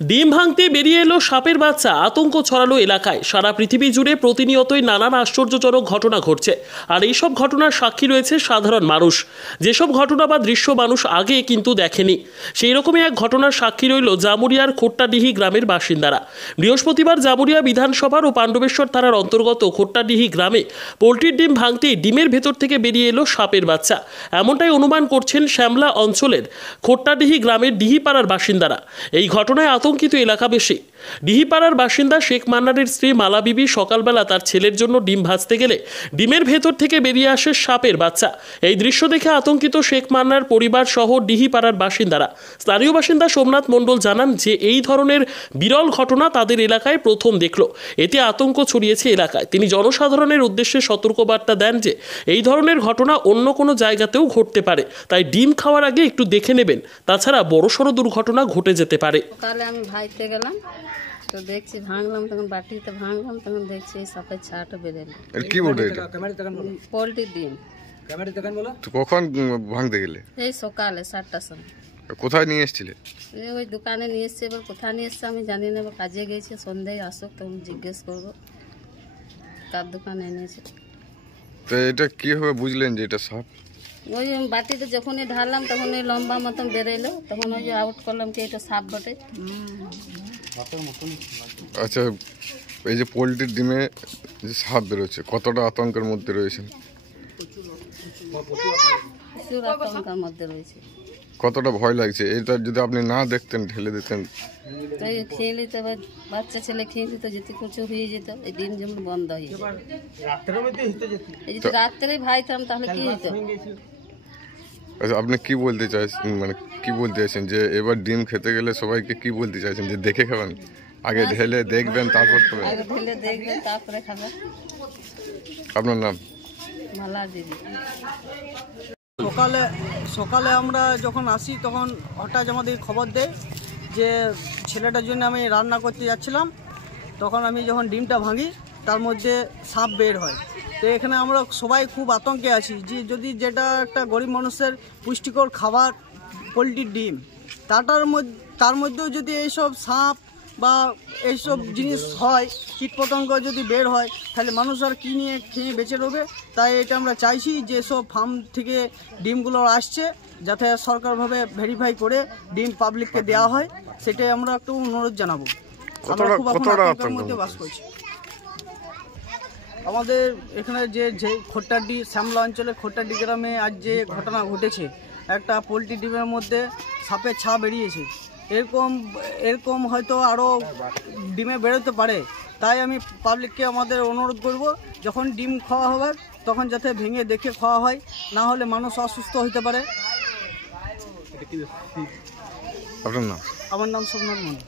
ডিম ভাঙতে বেরিয়ে এলো সাপের বাচ্চা, আতঙ্ক ছড়ালো এলাকায়। সারা পৃথিবী জুড়ে প্রতিনিয়তই নানান আশ্চর্যজনক ঘটনা ঘটছে, আর এইসব ঘটনার সাক্ষী রয়েছে সাধারণ মানুষ। যেসব ঘটনা বা দৃশ্য মানুষ আগে কিন্তু দেখেনি, সেই রকমই এক ঘটনার সাক্ষী রইল জামুরিয়ার খোট্টাডিহি গ্রামের বাসিন্দারা। বৃহস্পতিবার জামুরিয়া বিধানসভার ও পাণ্ডবেশ্বর থানার অন্তর্গত খোট্টাডিহি গ্রামে পোলট্রির ডিম ভাঙতেই ডিমের ভেতর থেকে বেরিয়ে এলো সাপের বাচ্চা। এমনটাই অনুমান করছেন শ্যামলা অঞ্চলের খোট্টাডিহি গ্রামের ডিহিপাড়ার বাসিন্দারা। এই ঘটনায় আতঙ্কিত এলাকাবাসী। ডিহিপাড়ার বাসিন্দা শেখ মান্নারের স্ত্রী মালা বিবি সকালবেলা তার ছেলের জন্য ডিম ভাজতে গেলে ডিমের ভেতর থেকে বেরিয়ে আসে সাপের বাচ্চা। এই দৃশ্য দেখে আতঙ্কিত শেখ মান্নার পরিবার সহ ডিহিপাড়ার বাসিন্দারা। স্থানীয় বাসিন্দা সোমনাথ মণ্ডল জানান যে এই ধরনের বিরল ঘটনা তাদের এলাকায় প্রথম দেখল। এতে আতঙ্ক ছড়িয়েছে এলাকায়। তিনি জনসাধারণের উদ্দেশ্যে সতর্কবার্তা দেন যে এই ধরনের ঘটনা অন্য কোনো জায়গাতেও ঘটতে পারে, তাই ডিম খাওয়ার আগে একটু দেখে নেবেন, তাছাড়া বড়সড় দুর্ঘটনা ঘটে যেতে পারে। সকালে আমি ভাইতে গেলাম, তো দেখছি ভাঙলাম, তখন বাটিতে ভাঙলাম, তখন দেখছি সাপের ছাটা বেরোলো। কি বলে এটা? পোলট্রির ডিম। তো কখন ভাঙতে গেলে? এই সকালে 7টার সময়। কোথায় নিয়ে এসেছিলে? ওই দোকানে নিয়ে এসছে, এবার কোথায় নিয়ে এসছে আমি জানি না, কাজে গেছি, সন্ধ্যায় আসুক তখন জিজ্ঞেস করবো কার দোকানে এনেছে। তো এটা কিভাবে বুঝলেন যে এটা সাপ? ওই বাটিতে যখনই ঢাললাম তখন ওই লম্বা মতন বেরোলো, তখন ওই যে আউট করলাম কি এটা সাপ বটে। আচ্ছা, এই যে পোলট্রির ডিমে যে সাপ বেরোচ্ছে, কতটা আতঙ্কের মধ্যে রয়েছেন? প্রচুর আতঙ্কের মধ্যে রয়েছে। কতটা ভয় লাগছে? এটা যদি আপনি না দেখতেন, ঢেলে দিতেন, তাই খেয়ে নিত, বাচ্চা ছেলে খেয়ে নিত, যেতে কিছু হয়ে যেত। এই ডিম যেমন বন্ধ হয়ে যেত, এই যদি রাত্রে ভাইতাম তাহলে কি হতো। আচ্ছা, আপনি কি বলতে চাইছেন, মানে কি বলতে চাইছেন যে এবার ডিম খেতে গেলে সবাইকে কি বলতে চাইছেন, যে দেখে খাবেন, আগে ঢেলে দেখবেন তারপর খাবেন? আগে ঢেলে দেখবেন তারপরে খাবেন। আপনার নাম? মালা দিদি। সকালে আমরা যখন আসি তখন হঠাৎ আমাদের খবর দেয় যে ছেলেটার জন্য আমি রান্না করতে যাচ্ছিলাম, তখন আমি যখন ডিমটা ভাঙি তার মধ্যে সাপ বের হয়। তো এখানে আমরা সবাই খুব আতঙ্কে আছি যে যদি যেটা একটা গরিব মানুষের পুষ্টিকর খাবার পোলট্রির ডিম, তার মধ্যেও যদি এইসব সাপ বা এইসব জিনিস হয়, কীটপতঙ্গ যদি বের হয়, তাহলে মানুষ আর কী নিয়ে খেয়ে বেঁচে রবে। তাই এটা আমরা চাইছি যে সব ফার্ম থেকে ডিমগুলো আসছে যাতে সরকারভাবে ভেরিফাই করে ডিম পাবলিককে দেওয়া হয়, সেটাই আমরা একটু অনুরোধ জানাবো। আমরা খুব এখন আতঙ্কের মধ্যে বাস করছি। আমাদের এখানে যে খোট্টাডি শ্যামলা অঞ্চলে খোট্টাডি গ্রামে আজ যে ঘটনা ঘটেছে, একটা পোলট্রি ডিমের মধ্যে সাপের ছা বেরিয়েছে, এরকম হয়তো আরও ডিমে বেরোতে পারে। তাই আমি পাবলিককে আমাদের অনুরোধ করব, যখন ডিম খাওয়া হবে তখন যাতে ভেঙে দেখে খাওয়া হয়, না হলে মানুষ অসুস্থ হতে পারে। আপনার নাম? আমার নাম সোমনাথ মন্ডল।